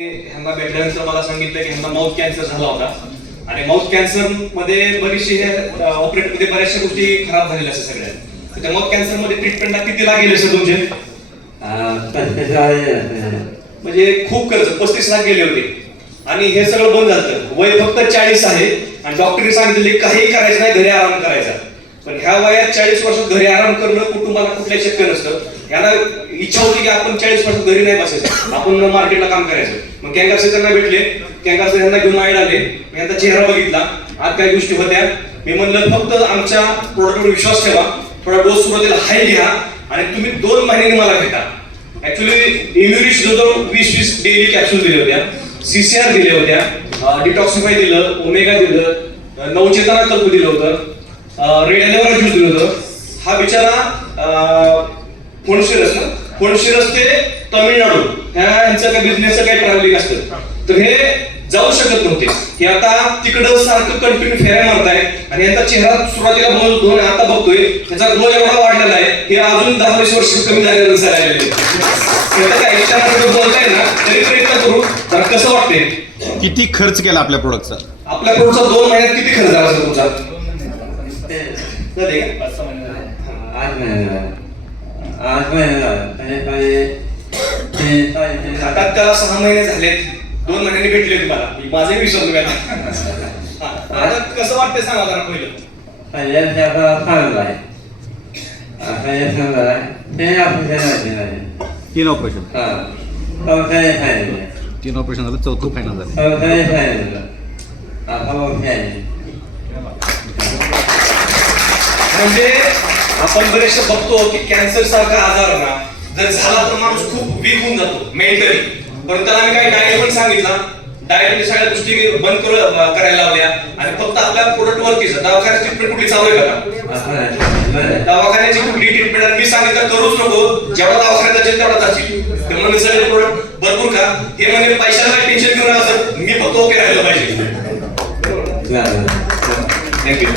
ह्यांना भेटल्यानंतर मला सांगितलं की ह्यांना माउथ कॅन्सर झाला होता आणि माउथ कॅन्सर मध्ये बरीचशी ऑपरेट मध्ये बऱ्याचशा गोष्टी खराब झालेल्या असतात सगळ्या. त्या माउथ कॅन्सर मध्ये ट्रीटमेंटला किती लागेल सर तुमचे? म्हणजे खूप खर्च 35 लाख गेले होते आणि हे सगळं बंद झालं. वय फक्त 40 आहे आणि डॉक्टरने सांगितले काही करायचं नाही, घरी आराम करायचा. पण ह्या वयात 40 वर्षात घरी आराम करणं कुटुंबाला कुठल्याही शक्य नसतं. ह्याला इच्छा होती की आपण 40 वर्षात घरी नाही बसायचं, आपण मार्केटला काम करायचं. मग कॅंगर सर त्यांना भेटले, कॅंगर सर यांना घेऊन माहीत आले. मी यांचा चेहरा बघितला, आज काही गोष्टी होत्या. मी म्हणलं फक्त आमच्या प्रोडक्टवर विश्वास ठेवा, थोडा डोस सुरुवातीला हाय घ्या आणि तुम्ही 2 महिन्यांनी मला भेटा. ऍक्च्युली इम्युनिश जो 20 डेली कॅप्सूल दिले होत्या, CCR दिले होत्या, डिटॉक्सिफाय दिलं, ओमेगा दिलं, नवचेतना कल्प दिलं होतं, रेड एलोवेरा ज्यूस दिलं होतं. हा बिचारा फोनशिरस ते तमिळनाडू यांचं काय बिझनेसचं काही ट्रॅव्हलिंग असतं, तर हे जाऊ शकत नव्हते. हे आता तिकडं सारखं कंटिन्यू फेऱ्या मारताय आणि यांचा चेहरा सुरुवातीला बनत होतो आणि आता बघतोय त्याचा ग्लो एवढा वाढलेला आहे हे अजून 10-20 वर्ष कमी झालेलं दिसायला काय बोलताय ना, तरी प्रयत्न करू. तर कसं वाटतंय? किती खर्च केला आपल्या प्रोडक्टचा? आपल्या प्रोडक्टचा 2 महिन्यात किती खर्च झाला सर तुमचा? आता त्याला 6 महिने झालेत, 2 महिन्यांनी भेटले तुम्हाला. माझे विसरलो मी आता. कसं वाटतंय सांगा जरा पहिलं. तीन ऑपरेशन झालं, 4थं फायनल झालं. म्हणजे आपण बरेचसे बघतो की कॅन्सर सारखा आजार ना जर झाला तर माणूस खूप वीक होऊन जातो मेंटली. पण त्याला मी काही डाएट पण सांगितला, डाएटने सगळ्या गोष्टी बंद करायला लावल्या आणि फक्त आपल्या प्रोडक्ट वरतीच. दवाखान्याची ट्रीटमेंट कुठली चालू आहे का? दवाखान्याची कुठली ट्रीटमेंट मी सांगितलं करूच नको, जेवढा दवाखान्यात जाईल तेवढा जाशील. ते म्हणजे सगळे प्रोडक्ट भरपूर का हे म्हणजे पैशाला काही टेन्शन घेऊन असं मी फक्त ओके राहिलं पाहिजे. थँक्यू.